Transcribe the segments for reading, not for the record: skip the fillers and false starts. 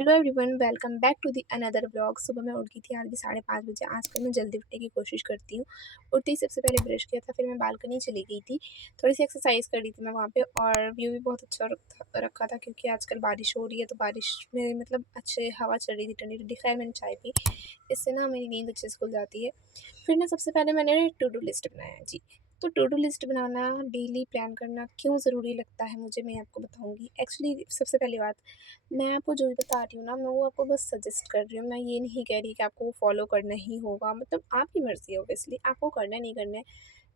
Hello everyone, welcome back to the another vlog. सुबह मैं उठ गई थी आज भी 5:30 बजे। आजकल मैं जल्दी उठने की कोशिश करती हूँ। उठते ही सबसे पहले ब्रश किया था, फिर मैं बालकनी चली गई थी, थोड़ी सी एक्सरसाइज कर रही थी मैं वहाँ पे। और व्यू भी बहुत अच्छा रखा था क्योंकि आजकल बारिश हो रही है, तो बारिश में मतलब अच्छे हवा चल रही थी ठंडी ठंडी। खैर मैंने चाय पी, इससे ना मेरी नींद अच्छे से खुल जाती है। फिर ना सबसे पहले मैंने टू डू लिस्ट बनाया जी। तो टू डू लिस्ट बनाना, डेली प्लान करना क्यों ज़रूरी लगता है मुझे, मैं आपको बताऊँगी। एक्चुअली सबसे पहली बात, मैं आपको जो भी बता रही हूँ ना, मैं वो आपको बस सजेस्ट कर रही हूँ। मैं ये नहीं कह रही कि आपको वो फॉलो करना ही होगा, मतलब आपकी मर्ज़ी है ऑब्वियसली, आपको करना है नहीं करना है,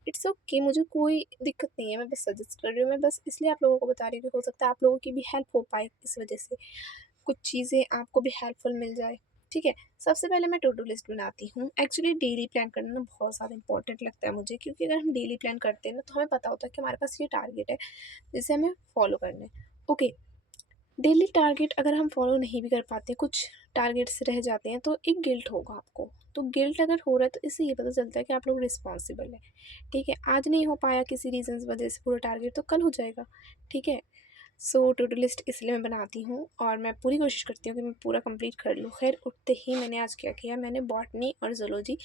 इट्स ओके, मुझे कोई दिक्कत नहीं है। मैं बस सजेस्ट कर रही हूँ, मैं बस इसलिए आप लोगों को बता रही हूँ कि हो सकता है आप लोगों की भी हेल्प हो पाए इस वजह से, कुछ चीज़ें आपको भी हेल्पफुल मिल जाए, ठीक है। सबसे पहले मैं टू डू लिस्ट बनाती हूँ। एक्चुअली डेली प्लान करना ना बहुत ज़्यादा इंपॉर्टेंट लगता है मुझे, क्योंकि अगर हम डेली प्लान करते हैं ना, तो हमें पता होता है कि हमारे पास ये टारगेट है जिसे हमें फॉलो करना है। ओके, डेली टारगेट अगर हम फॉलो नहीं भी कर पाते, कुछ टारगेट्स रह जाते हैं, तो एक गिल्ट होगा आपको। तो गिल्ट अगर हो रहा है, तो इससे ये पता चलता है कि आप लोग रिस्पॉन्सिबल है, ठीक है। आज नहीं हो पाया किसी रीज़न्स वजह से पूरा टारगेट, तो कल हो जाएगा, ठीक है। सो टू डू लिस्ट इसलिए मैं बनाती हूँ और मैं पूरी कोशिश करती हूँ कि मैं पूरा कंप्लीट कर लूँ। खैर उठते ही मैंने आज क्या किया, मैंने बॉटनी और ज़ूलॉजी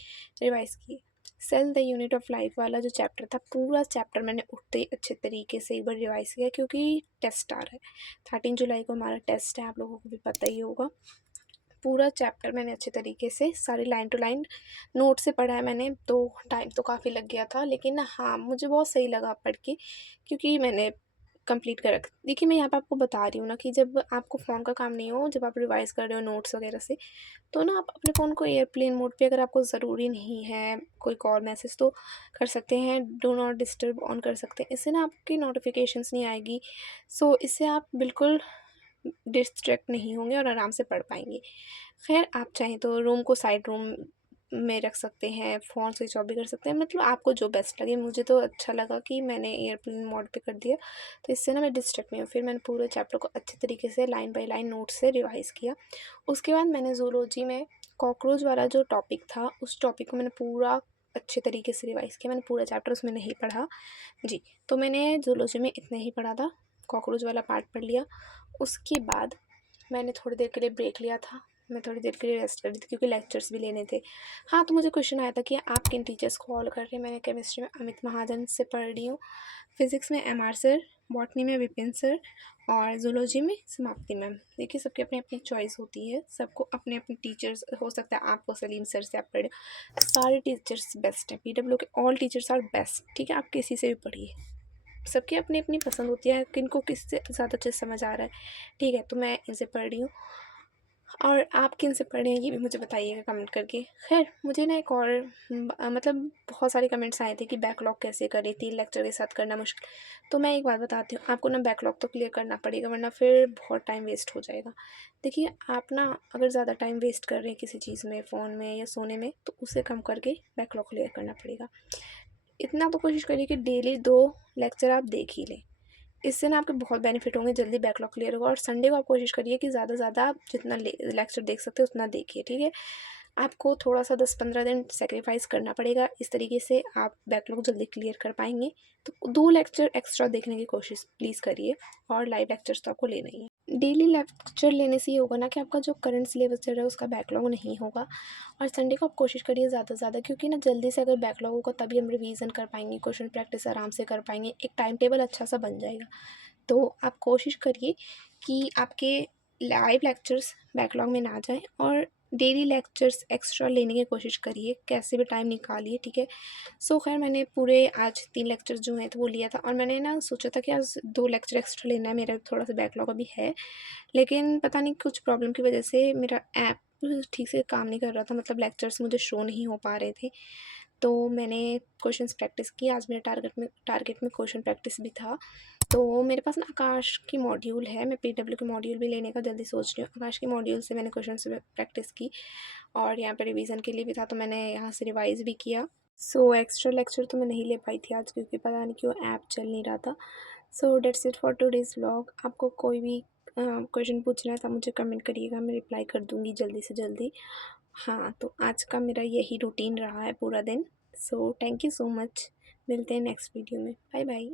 रिवाइज़ की। Cell the unit of life वाला जो चैप्टर था, पूरा चैप्टर मैंने उठते ही अच्छे तरीके से एक बार रिवाइज़ किया, क्योंकि टेस्ट आ रहा है। 13 जुलाई को हमारा टेस्ट है, आप लोगों को भी पता ही होगा। पूरा चैप्टर मैंने अच्छे तरीके से सारी लाइन टू लाइन नोट से पढ़ा है मैंने, तो टाइम तो काफ़ी लग गया था, लेकिन हाँ, मुझे बहुत सही लगा पढ़ के, क्योंकि मैंने कंप्लीट कर रखा। देखिए, मैं यहाँ पे आपको बता रही हूँ ना कि जब आपको फ़ोन का काम नहीं हो, जब आप रिवाइज़ कर रहे हो नोट्स वगैरह से, तो ना आप अपने फ़ोन को एयरप्लेन मोड पे, अगर आपको ज़रूरी नहीं है कोई कॉल मैसेज, तो कर सकते हैं। डू नॉट डिस्टर्ब ऑन कर सकते हैं, इससे ना आपकी नोटिफिकेशंस नहीं आएगी। सो इससे आप बिल्कुल डिस्ट्रैक्ट नहीं होंगे और आराम से पढ़ पाएंगे। खैर आप चाहें तो रूम को साइड रूम में रख सकते हैं, फ़ोन स्विच ऑफ भी कर सकते हैं, मतलब आपको जो बेस्ट लगे। मुझे तो अच्छा लगा कि मैंने एयरप्लेन मोड पे कर दिया, तो इससे ना मैं डिस्ट्रैक्ट नहीं हूँ। फिर मैंने पूरे चैप्टर को अच्छे तरीके से लाइन बाय लाइन नोट से रिवाइज़ किया। उसके बाद मैंने ज़ूलॉजी में कॉकरोच वाला जो टॉपिक था, उस टॉपिक को मैंने पूरा अच्छे तरीके से रिवाइज़ किया। मैंने पूरा चैप्टर उसमें नहीं पढ़ा जी, तो मैंने ज़ूलॉजी में इतना ही पढ़ा था, कॉकरोच वाला पार्ट पढ़ लिया। उसके बाद मैंने थोड़ी देर के लिए ब्रेक लिया था, मैं थोड़ी देर के लिए रेस्ट कर रही थी क्योंकि लेक्चर्स भी लेने थे। हाँ, तो मुझे क्वेश्चन आया था कि आप किन टीचर्स को कॉल कर रहे हैं। मैंने केमिस्ट्री में अमित महाजन से पढ़ रही हूँ, फिज़िक्स में एमआर सर, बॉटनी में विपिन सर और ज़ूलॉजी में समाप्ति मैम। देखिए, सबकी अपनी अपनी चॉइस होती है, सबको अपने अपने टीचर्स, हो सकता है आपको सलीम सर से आप पढ़े। सारे टीचर्स बेस्ट हैं, पीडब्ल्यू के ऑल टीचर्स आर बेस्ट, ठीक है। आप किसी से भी पढ़िए, सबकी अपनी अपनी पसंद होती है, किनको किससे ज़्यादा अच्छे से समझ आ रहा है, ठीक है। तो मैं इनसे पढ़ रही हूँ, और आप किन से पढ़ रहे हैं ये भी मुझे बताइएगा कमेंट करके। खैर मुझे ना एक और मतलब बहुत सारे कमेंट्स आए थे कि बैकलॉग कैसे करें, 3 लेक्चर के साथ करना मुश्किल। तो मैं एक बात बताती हूँ, आपको ना बैकलॉग तो क्लियर करना पड़ेगा, वरना फिर बहुत टाइम वेस्ट हो जाएगा। देखिए, आप ना अगर ज़्यादा टाइम वेस्ट कर रहे हैं किसी चीज़ में, फ़ोन में या सोने में, तो उसे कम करके बैकलॉग क्लियर करना पड़ेगा। इतना तो कोशिश करिए कि डेली 2 लेक्चर आप देख ही लें। इससे ना आपके बहुत बेनिफिट होंगे, जल्दी बैकलॉग क्लियर होगा। और संडे को आप कोशिश करिए कि ज़्यादा से ज़्यादा आप जितना लेक्चर देख सकते हो उतना देखिए, ठीक है। आपको थोड़ा सा 10-15 दिन सेक्रीफाइस करना पड़ेगा, इस तरीके से आप बैकलॉग जल्दी क्लियर कर पाएंगे। तो 2 लेक्चर एक्स्ट्रा देखने की कोशिश प्लीज़ करिए, और लाइव लेक्चर्स तो आपको लेना ही है। डेली लेक्चर लेने से ये होगा ना कि आपका जो करंट सिलेबस चल रहा है उसका बैकलॉग नहीं होगा। और संडे को आप कोशिश करिए ज़्यादा से ज़्यादा, क्योंकि ना जल्दी से अगर बैकलॉग होगा तभी हम रिवीजन कर पाएंगे, क्वेश्चन प्रैक्टिस आराम से कर पाएंगे, एक टाइम टेबल अच्छा सा बन जाएगा। तो आप कोशिश करिए कि आपके लाइव लेक्चर्स बैकलॉग में ना जाएं, और डेली लेक्चर्स एक्स्ट्रा लेने की कोशिश करिए, कैसे भी टाइम निकालिए, ठीक है। सो खैर मैंने पूरे आज 3 लेक्चर्स जो हैं तो वो लिया था, और मैंने ना सोचा था कि आज 2 लेक्चर एक्स्ट्रा लेना है, मेरा थोड़ा सा बैकलॉग अभी है, लेकिन पता नहीं कुछ प्रॉब्लम की वजह से मेरा ऐप ठीक से काम नहीं कर रहा था, मतलब लेक्चर्स मुझे शो नहीं हो पा रहे थे। तो मैंने क्वेश्चंस प्रैक्टिस की, आज मेरे टारगेट में क्वेश्चन प्रैक्टिस भी था। तो मेरे पास ना आकाश की मॉड्यूल है, मैं पीडब्ल्यू की मॉड्यूल भी लेने का जल्दी सोच रही हूँ। आकाश की मॉड्यूल से मैंने क्वेश्चन से प्रैक्टिस की, और यहाँ पे रिवीजन के लिए भी था, तो मैंने यहाँ से रिवाइज़ भी किया। सो एक्स्ट्रा लेक्चर तो मैं नहीं ले पाई थी आज, क्योंकि पता नहीं क्यों ऐप चल नहीं रहा था। So that's it for today's vlog. आपको कोई भी क्वेश्चन पूछना है तो मुझे कमेंट करिएगा, मैं रिप्लाई कर दूँगी जल्दी से जल्दी। हाँ, तो आज का मेरा यही रूटीन रहा है पूरा दिन। So thank you so much, मिलते हैं नेक्स्ट वीडियो में। Bye bye.